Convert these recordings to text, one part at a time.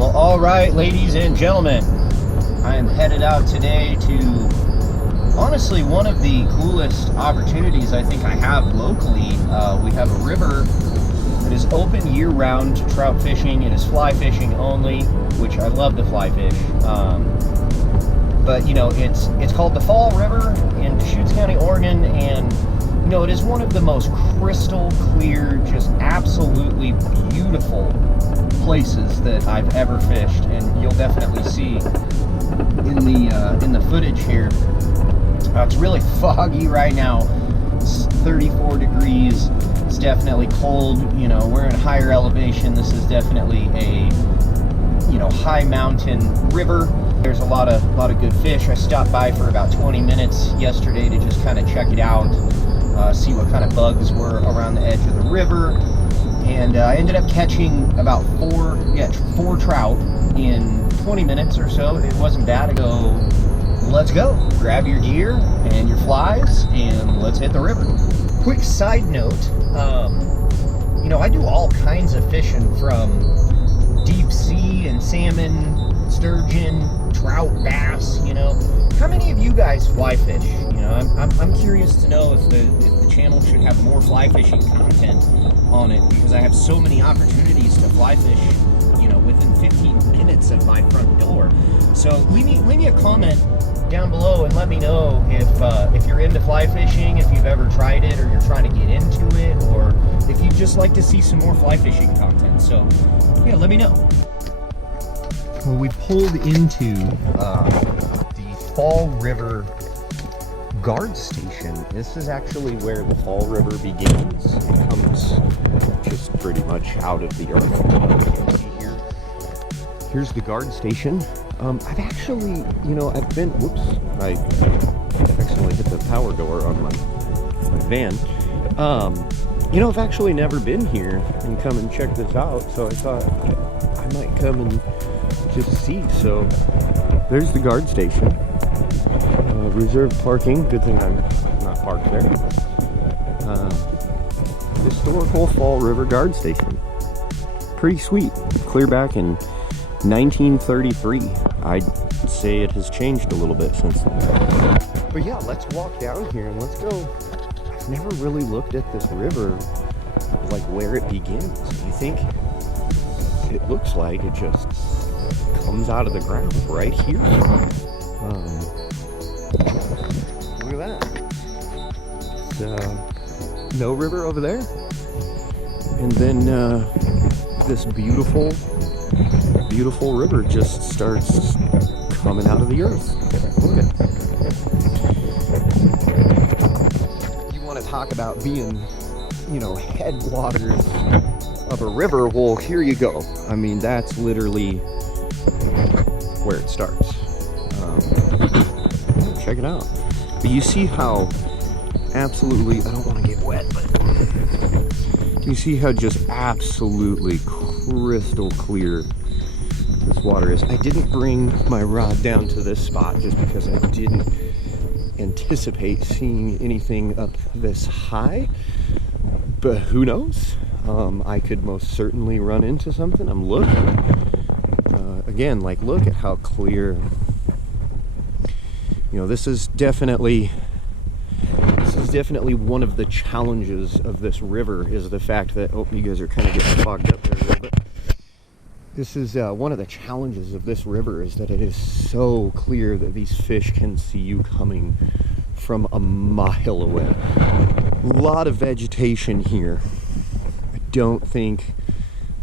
Well, all right, ladies and gentlemen, I am headed out today to honestly one of the coolest opportunities I think I have locally. We have a river that is open year-round to trout fishing. It is fly fishing only, which I love to fly fish. But you know, it's called the Fall River in Deschutes County, Oregon, and you know, it is one of the most crystal clear, just absolutely beautiful places that I've ever fished, and you'll definitely see in the footage here. It's really foggy right now. It's 34 degrees. It's definitely cold. You know, we're in higher elevation. This is definitely a, you know, high mountain river. There's a lot of good fish. I stopped by for about 20 minutes yesterday to just kind of check it out, see what kind of bugs were around the edge of the river, and I ended up catching about four trout in 20 minutes or so. It wasn't bad. I go, let's go. Grab your gear and your flies and let's hit the river. Quick side note, you know, I do all kinds of fishing, from deep sea and salmon, sturgeon, trout, bass. You know, how many of you guys fly fish? You know, I'm curious to know if the channel should have more fly fishing content on it, because I have so many opportunities to fly fish, you know, within 15 minutes of my front door. So leave me a comment down below and let me know if you're into fly fishing, if you've ever tried it, or you're trying to get into it, or if you'd just like to see some more fly fishing content. So yeah, let me know. Well, we pulled into the Fall River guard station. This is actually where the Fall River begins. It comes just pretty much out of the earth. You can see here. Here's the guard station. I've actually, you know, I've been, whoops, I accidentally hit the power door on my van. You know, I've actually never been here and come and check this out, so I thought I might come and just see. So there's the guard station. Reserved parking. Good thing I'm not parked there. Historical Fall River guard station. Pretty sweet. Clear back in 1933. I'd say it has changed a little bit since then. But yeah, let's walk down here and let's go. I've never really looked at this river, like where it begins. I think it looks like it just comes out of the ground right here. Look at that. No river over there. And then this beautiful river just starts coming out of the earth. Look at it. You want to talk about being, you know, headwaters of a river? Well, here you go. I mean, that's literally where it starts. Check it out. But you see how absolutely, I don't want to get wet, but you see how just absolutely crystal clear this water is. I didn't bring my rod down to this spot just because I didn't anticipate seeing anything up this high, but who knows? I could most certainly run into something. I'm looking. Again, like, look at how clear. You know, this is definitely one of the challenges of this river, is the fact that, oh, you guys are kind of getting fogged up there a little bit. This is one of the challenges of this river, is that it is so clear that these fish can see you coming from a mile away. A lot of vegetation here. I don't think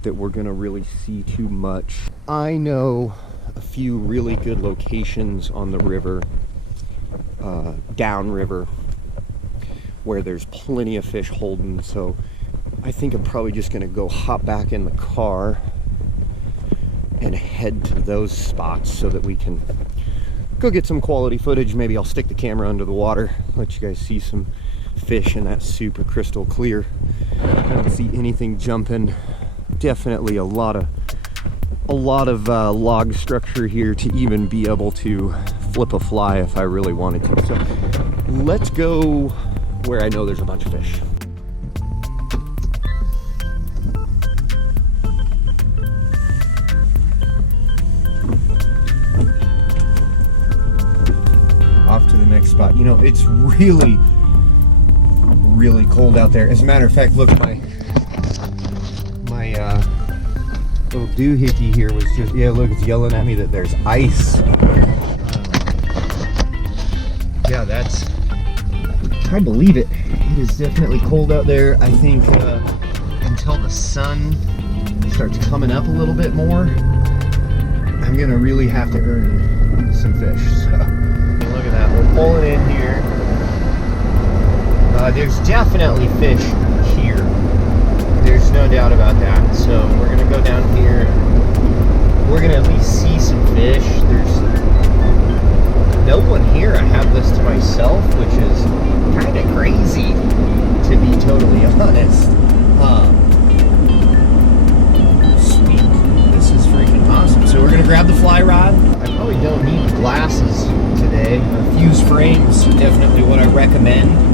that we're gonna really see too much. I know a few really good locations on the river, downriver, where there's plenty of fish holding, so I think I'm probably just gonna go hop back in the car and head to those spots so that we can go get some quality footage. Maybe I'll stick the camera under the water, let you guys see some fish in that super crystal clear. I don't see anything jumping. Definitely a lot of log structure here to even be able to flip a fly if I really wanted to. So let's go where I know there's a bunch of fish. spot. You know, it's really, really cold out there. As a matter of fact, look, my little doohickey here was just, yeah, look, it's yelling at me that there's ice. Yeah, that's, I believe it. It is definitely cold out there. I think until the sun starts coming up a little bit more, I'm gonna really have to earn some fish. So look at that, we're pulling in here. There's definitely fish here. There's no doubt about that. So we're gonna go down here. We're gonna at least see some fish. There's no one here. I have this to myself, which is kind of crazy, to be totally honest. Sweet. This is freaking awesome. So we're gonna grab the fly rod. I probably don't need glasses today. Fuse frames, definitely what I recommend.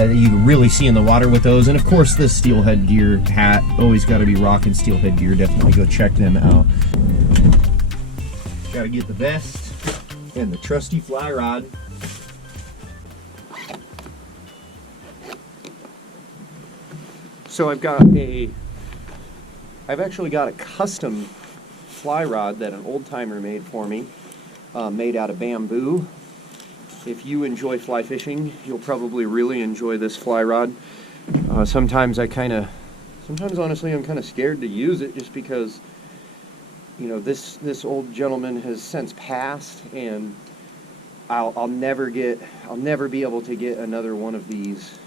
You can really see in the water with those, and of course the steelhead gear hat. Always got to be rocking steelhead gear. Definitely go check them out. Got to get the vest and the trusty fly rod. So I've actually got a custom fly rod that an old timer made for me, made out of bamboo. If you enjoy fly fishing, you'll probably really enjoy this fly rod. Sometimes honestly I'm kind of scared to use it, just because, you know, this old gentleman has since passed, and I'll never be able to get another one of these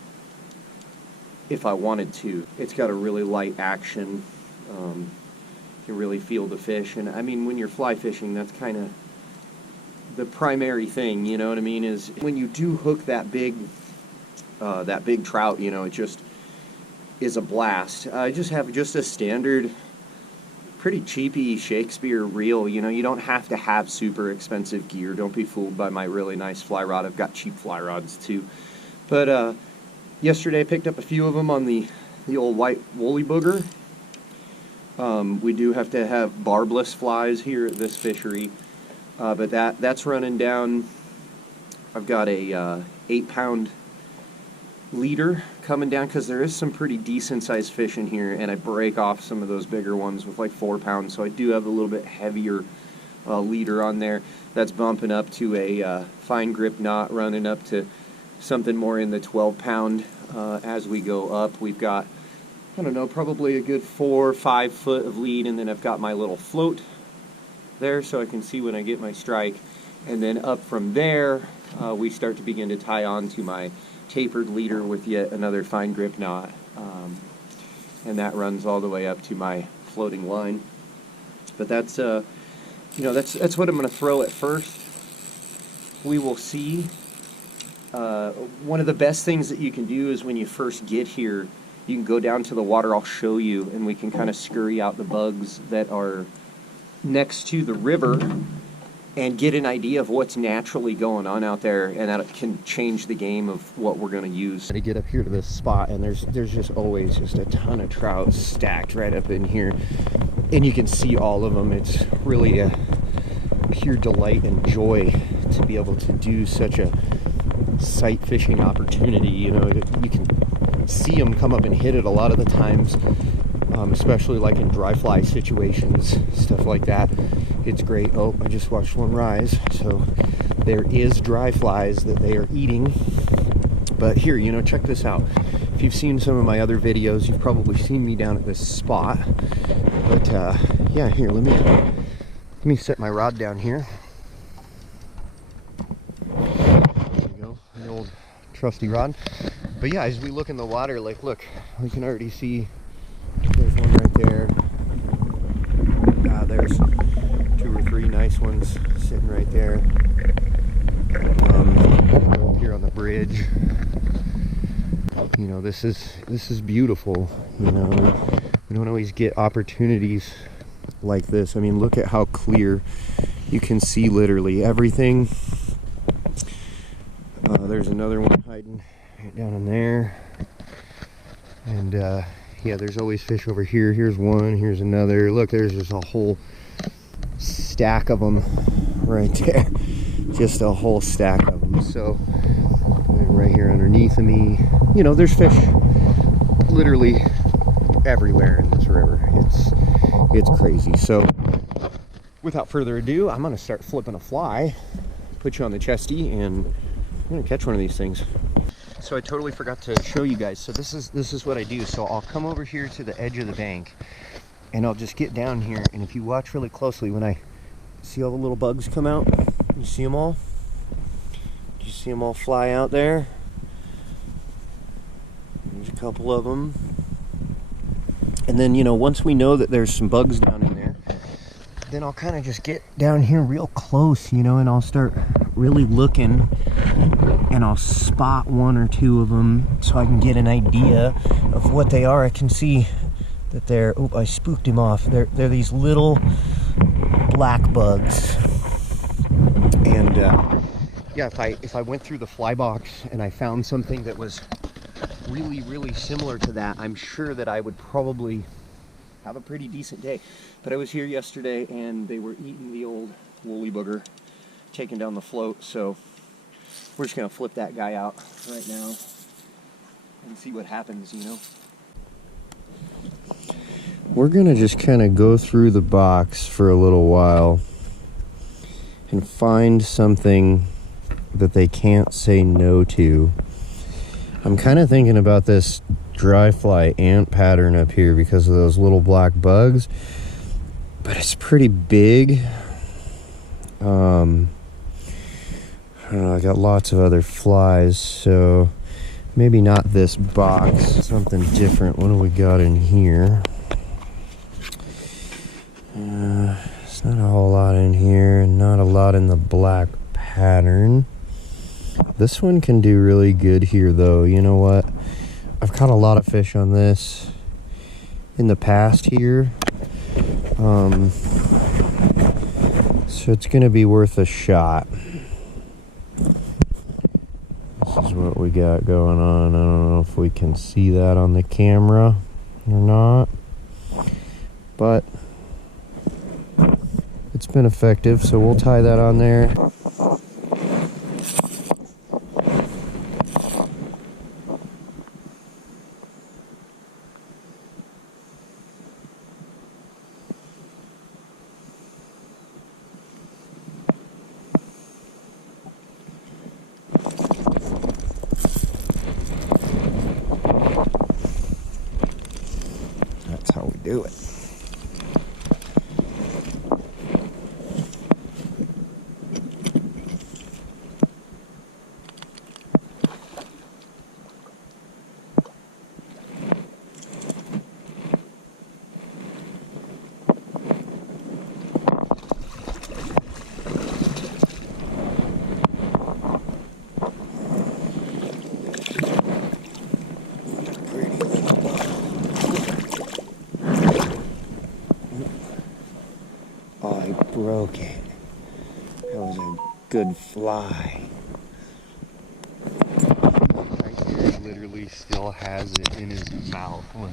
if I wanted to. It's got a really light action. You can really feel the fish, and I mean, when you're fly fishing, that's kind of the primary thing, you know what I mean, is when you do hook that big trout, you know, it just is a blast. I just have a standard, pretty cheapy Shakespeare reel. You know, you don't have to have super expensive gear. Don't be fooled by my really nice fly rod. I've got cheap fly rods too. But yesterday I picked up a few of them on the old white woolly booger. We do have to have barbless flies here at this fishery. But that's running down. I've got a 8-pound leader coming down, because there is some pretty decent sized fish in here, and I break off some of those bigger ones with like 4 pounds, so I do have a little bit heavier leader on there. That's bumping up to a fine grip knot, running up to something more in the 12-pound. As we go up, we've got, I don't know, probably a good 4 or 5 foot of lead, and then I've got my little float there so I can see when I get my strike, and then up from there we start to begin to tie on to my tapered leader with yet another fine grip knot, and that runs all the way up to my floating line. But that's you know, that's what I'm going to throw at first. We will see. One of the best things that you can do is when you first get here, you can go down to the water. I'll show you, and we can kind of scurry out the bugs that are next to the river and get an idea of what's naturally going on out there, and that can change the game of what we're going to use. To get up here to this spot, and there's just always just a ton of trout stacked right up in here, and you can see all of them. It's really a pure delight and joy to be able to do such a sight fishing opportunity. You know, you can see them come up and hit it a lot of the times. Especially like in dry fly situations, stuff like that. It's great. Oh, I just watched one rise. So there is dry flies that they are eating. But here, you know, check this out. If you've seen some of my other videos, you've probably seen me down at this spot. But yeah, here, let me set my rod down here. There we go, the old trusty rod. But yeah, as we look in the water, like, look, we can already see. There's one right there. There's 2 or 3 nice ones sitting right there. Here on the bridge. You know, this is beautiful. You know, we don't always get opportunities like this. I mean, look at how clear you can see literally everything. There's another one hiding right down in there. And yeah, there's always fish over here. Here's one, here's another. Look, there's just a whole stack of them right there. just a whole stack of them. So right here underneath of me, you know, there's fish literally everywhere in this river. It's crazy. So without further ado, I'm gonna start flipping a fly, put you on the chesty, and I'm gonna catch one of these things. So I totally forgot to show you guys. So this is what I do. So I'll come over here to the edge of the bank, and I'll just get down here, and if you watch really closely, when I see all the little bugs come out, you see them all? You see them all fly out there? There's a couple of them. And then, you know, once we know that there's some bugs down in there, then I'll kind of just get down here real close, you know, and I'll start really looking, and I'll spot one or two of them so I can get an idea of what they are. I can see that they're, oh, I spooked him off. They're these little black bugs. And yeah, if I went through the fly box and I found something that was really similar to that, I'm sure that I would probably have a pretty decent day. But I was here yesterday and they were eating the old woolly booger, taking down the float. So we're just gonna flip that guy out right now and see what happens, you know. We're gonna just kind of go through the box for a little while and find something that they can't say no to. I'm kind of thinking about this dry fly ant pattern up here because of those little black bugs, but it's pretty big. I don't know, I got lots of other flies, so maybe not this box, something different. What do we got in here? There's not a whole lot in here, and not a lot in the black pattern. This one can do really good here, though. You know what? I've caught a lot of fish on this in the past here. So it's going to be worth a shot. This is what we got going on. I don't know if we can see that on the camera or not, but it's been effective, so we'll tie that on there. That's how we do it. Oh, I broke it. That was a good fly. Right here, he literally still has it in his mouth. Look.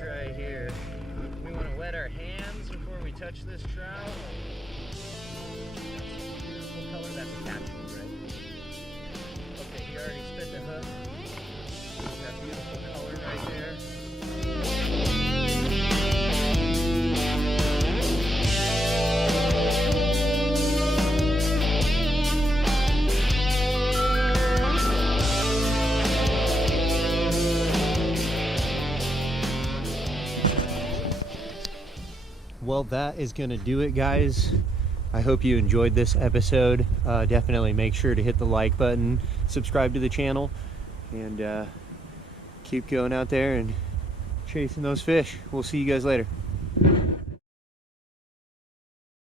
right here. We want to wet our hands before we touch this trout. Beautiful color. That's a catfish, right? Okay, he already spit the hook. That beautiful color right there. Well, that is going to do it, guys. I hope you enjoyed this episode. Definitely make sure to hit the like button, subscribe to the channel, and keep going out there and chasing those fish. We'll see you guys later.